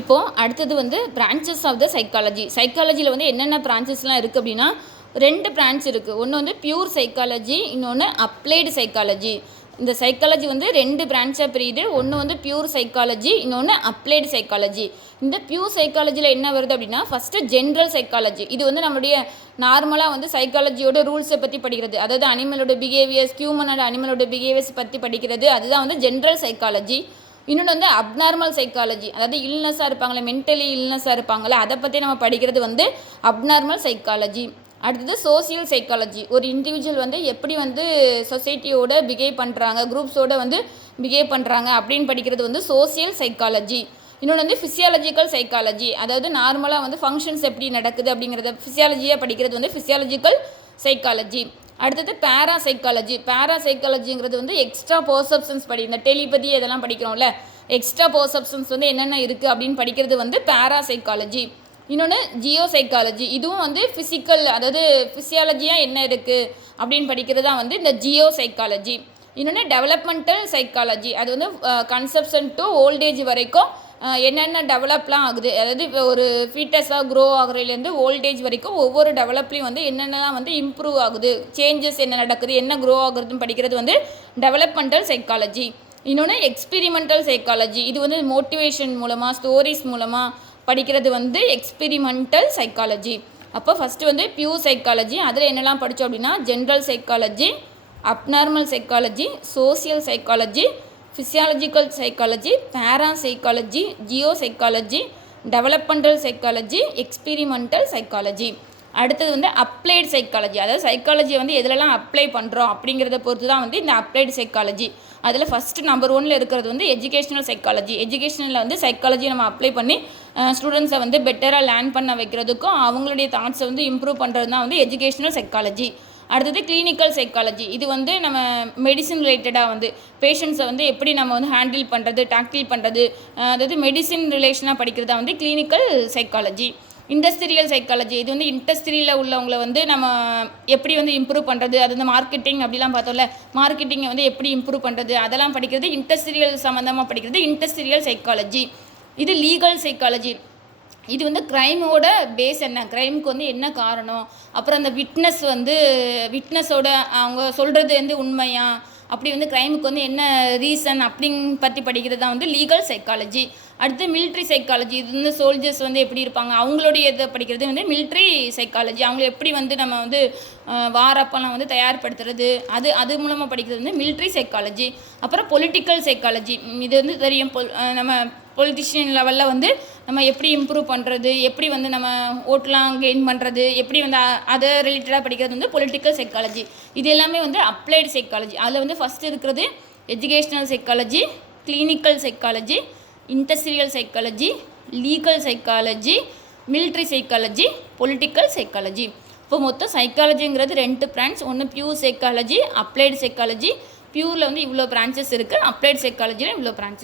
இப்போது அடுத்தது வந்து பிரான்ச்சஸ் ஆஃப் த சைக்காலஜி. சைக்காலஜியில் வந்து என்னென்ன பிரான்ச்சஸ்லாம் இருக்குது அப்படின்னா 2 பிரான்ச் இருக்குது. ஒன்று வந்து பியூர் சைக்காலஜி, இன்னொன்று அப்ளைடு சைக்காலஜி. இந்த சைக்காலஜி வந்து 2 பிரான்ச்சாக பிரியுது. ஒன்று வந்து பியூர் சைக்காலஜி, இன்னொன்று அப்ளைடு சைக்காலஜி. இந்த பியூர் சைக்காலஜியில் என்ன வருது அப்படின்னா ஃபஸ்ட்டு ஜென்ரல் சைக்காலஜி. இது வந்து நம்மளுடைய நார்மலாக வந்து சைக்காலஜியோட ரூல்ஸை பற்றி படிக்கிறது, அதாவது அனிமலோட பிஹேவியர்ஸ், ஹியூமனோட அனிமலோட பிஹேவியர்ஸ் பற்றி படிக்கிறது, அதுதான் வந்து ஜென்ரல் சைக்காலஜி. இன்னொன்று வந்து அப்நார்மல் சைக்காலஜி, அதாவது இல்னஸாக இருப்பாங்களே, மென்டலி இல்னஸாக இருப்பாங்களே, அதை பற்றி நம்ம படிக்கிறது வந்து அப்நார்மல் சைக்காலஜி. அடுத்தது சோசியல் சைக்காலஜி. ஒரு இண்டிவிஜுவல் வந்து எப்படி வந்து சொசைட்டியோட பிஹேவ் பண்ணுறாங்க, குரூப்ஸோட வந்து பிஹேவ் பண்ணுறாங்க அப்படின்னு படிக்கிறது வந்து சோசியல் சைக்காலஜி. இன்னொன்று வந்து ஃபிசியாலஜிக்கல் சைக்காலஜி, அதாவது நார்மலாக வந்து ஃபங்க்ஷன்ஸ் எப்படி நடக்குது அப்படிங்கிறத ஃபிசியாலஜியாக படிக்கிறது வந்து ஃபிசியாலஜிக்கல் சைக்காலஜி. அடுத்தது பேரா சைக்காலஜி. பேரா சைக்காலஜிங்கிறது வந்து எக்ஸ்ட்ரா பர்செப்ஷன்ஸ் இந்த டெலிபதி இதெல்லாம் படிக்கிறோம்ல, எக்ஸ்ட்ரா பர்செப்ஷன்ஸ் வந்து என்னென்ன இருக்குது அப்படின்னு படிக்கிறது வந்து பேரா சைக்காலஜி. இன்னொன்று ஜியோ சைக்காலஜி. இதுவும் வந்து ஃபிசிக்கல், அதாவது ஃபிசியாலஜியாக என்ன இருக்குது அப்படின்னு படிக்கிறது தான் வந்து இந்த ஜியோ சைக்காலஜி. இன்னொன்று டெவலப்மெண்டல் சைக்காலஜி. அது வந்து கன்செப்ஷன் டு ஓல்டேஜ் வரைக்கும் என்னென்ன டெவலப்லாம் ஆகுது, அதாவது இப்போ ஒரு ஃபீட்டஸாக க்ரோ ஆகுறதுலேருந்து ஓல்டேஜ் வரைக்கும் ஒவ்வொரு டெவலப்லையும் வந்து என்னென்னலாம் வந்து இம்ப்ரூவ் ஆகுது, சேஞ்சஸ் என்ன நடக்குது, என்ன க்ரோ ஆகுறதுன்னு படிக்கிறது வந்து டெவலப்மெண்டல் சைக்காலஜி. இன்னொன்று எக்ஸ்பிரிமெண்டல் சைக்காலஜி. இது வந்து மோட்டிவேஷன் மூலமாக, ஸ்டோரிஸ் மூலமாக படிக்கிறது வந்து எக்ஸ்பிரிமெண்டல் சைக்காலஜி. அப்போ ஃபஸ்ட்டு வந்து பியூர் சைக்காலஜி, அதில் என்னெல்லாம் படித்தோம் அப்படின்னா general psychology, abnormal psychology, social psychology, physiological psychology, parapsychology, geo psychology, developmental psychology, experimental psychology. அடுத்தது வந்து அப்ளைடு சைக்காலஜி, அதாவது சைக்காலஜியை வந்து எதுலலாம் அப்ளை பண்ணுறோம் அப்படிங்கிறத பொறுத்து தான் வந்து இந்த அப்ளைடு சைக்காலஜி. அதில் ஃபஸ்ட்டு நம்பர் 1 இருக்கிறது வந்து எஜுகேஷ்னல் சைக்காலஜி. எஜுகேஷனில் வந்து சைக்காலஜியை நம்ம அப்ளை பண்ணி ஸ்டூடெண்ட்ஸை வந்து பெட்டராக லேர்ன் பண்ண வைக்கிறதுக்கும் அவங்களுடைய தாட்ஸை வந்து இம்ப்ரூவ் பண்ணுறது தான் வந்து எஜுகேஷ்னல் சைக்காலஜி. அடுத்தது கிளினிக்கல் சைக்காலஜி. இது வந்து நம்ம மெடிசின் ரிலேட்டடாக வந்து பேஷண்ட்ஸை வந்து எப்படி நம்ம வந்து ஹேண்டில் பண்ணுறது, டாக்கிள் பண்ணுறது, அதாவது மெடிசின் ரிலேஷனாக படிக்கிறதா வந்து கிளினிக்கல் சைக்காலஜி. Industrial psychology. இது வந்து இண்டஸ்ட்ரியில் உள்ளவங்களை வந்து நம்ம எப்படி வந்து இம்ப்ரூவ் பண்ணுறது, அது வந்து மார்க்கெட்டிங் அப்படிலாம் பார்த்தோம்ல, மார்க்கெட்டிங்கை வந்து எப்படி இம்ப்ரூவ் பண்ணுறது அதெல்லாம் படிக்கிறது இண்டஸ்ட்ரியல் சம்மந்தமாக படிக்கிறது இண்டஸ்ட்ரியல் சைக்காலஜி. இது லீகல் சைக்காலஜி. இது வந்து க்ரைமோட பேஸ் என்ன, க்ரைமுக்கு வந்து என்ன காரணம், அப்புறம் அந்த விட்னஸோட அவங்க சொல்கிறது வந்து உண்மையா, அப்படி வந்து க்ரைமுக்கு வந்து என்ன ரீசன் அப்படிங் பற்றி படிக்கிறது தான் வந்து லீகல் சைக்காலஜி. அடுத்து மிலிட்ரி சைக்காலஜி. இது வந்து சோல்ஜர்ஸ் வந்து எப்படி இருப்பாங்க அவங்களுடைய இதை படிக்கிறது வந்து மிலிட்ரி சைக்காலஜி. அவங்கள எப்படி வந்து நம்ம வந்து வாரப்பெல்லாம் வந்து தயார்படுத்துறது, அது மூலமாக படிக்கிறது வந்து மிலிட்ரி சைக்காலஜி. அப்புறம் பொலிட்டிக்கல் சைக்காலஜி. இது வந்து தெரியும், நம்ம பொலிட்டிஷியன் லெவலில் வந்து நம்ம எப்படி இம்ப்ரூவ் பண்ணுறது, எப்படி வந்து நம்ம ஓட்டெலாம் கெயின் பண்ணுறது, எப்படி வந்து அதை ரிலேட்டடாக படிக்கிறது வந்து பொலிட்டிக்கல் சைக்காலஜி. இது எல்லாமே வந்து அப்ளைடு சைக்காலஜி. அதில் வந்து ஃபஸ்ட்டு இருக்கிறது educational psychology, clinical psychology, industrial psychology, legal psychology, military psychology, political psychology. இப்போ மொத்தம் சைக்காலஜிங்கிறது 2 பிரான்ச். ஒன்று பியூர் சைக்காலஜி, அப்ளைடு சைக்காலஜி. பியூரில் வந்து இவ்வளோ பிரான்ச்சஸ் இருக்குது, அப்ளைடு சைக்காலஜியில் இவ்வளோ பிரான்ச்சஸ்.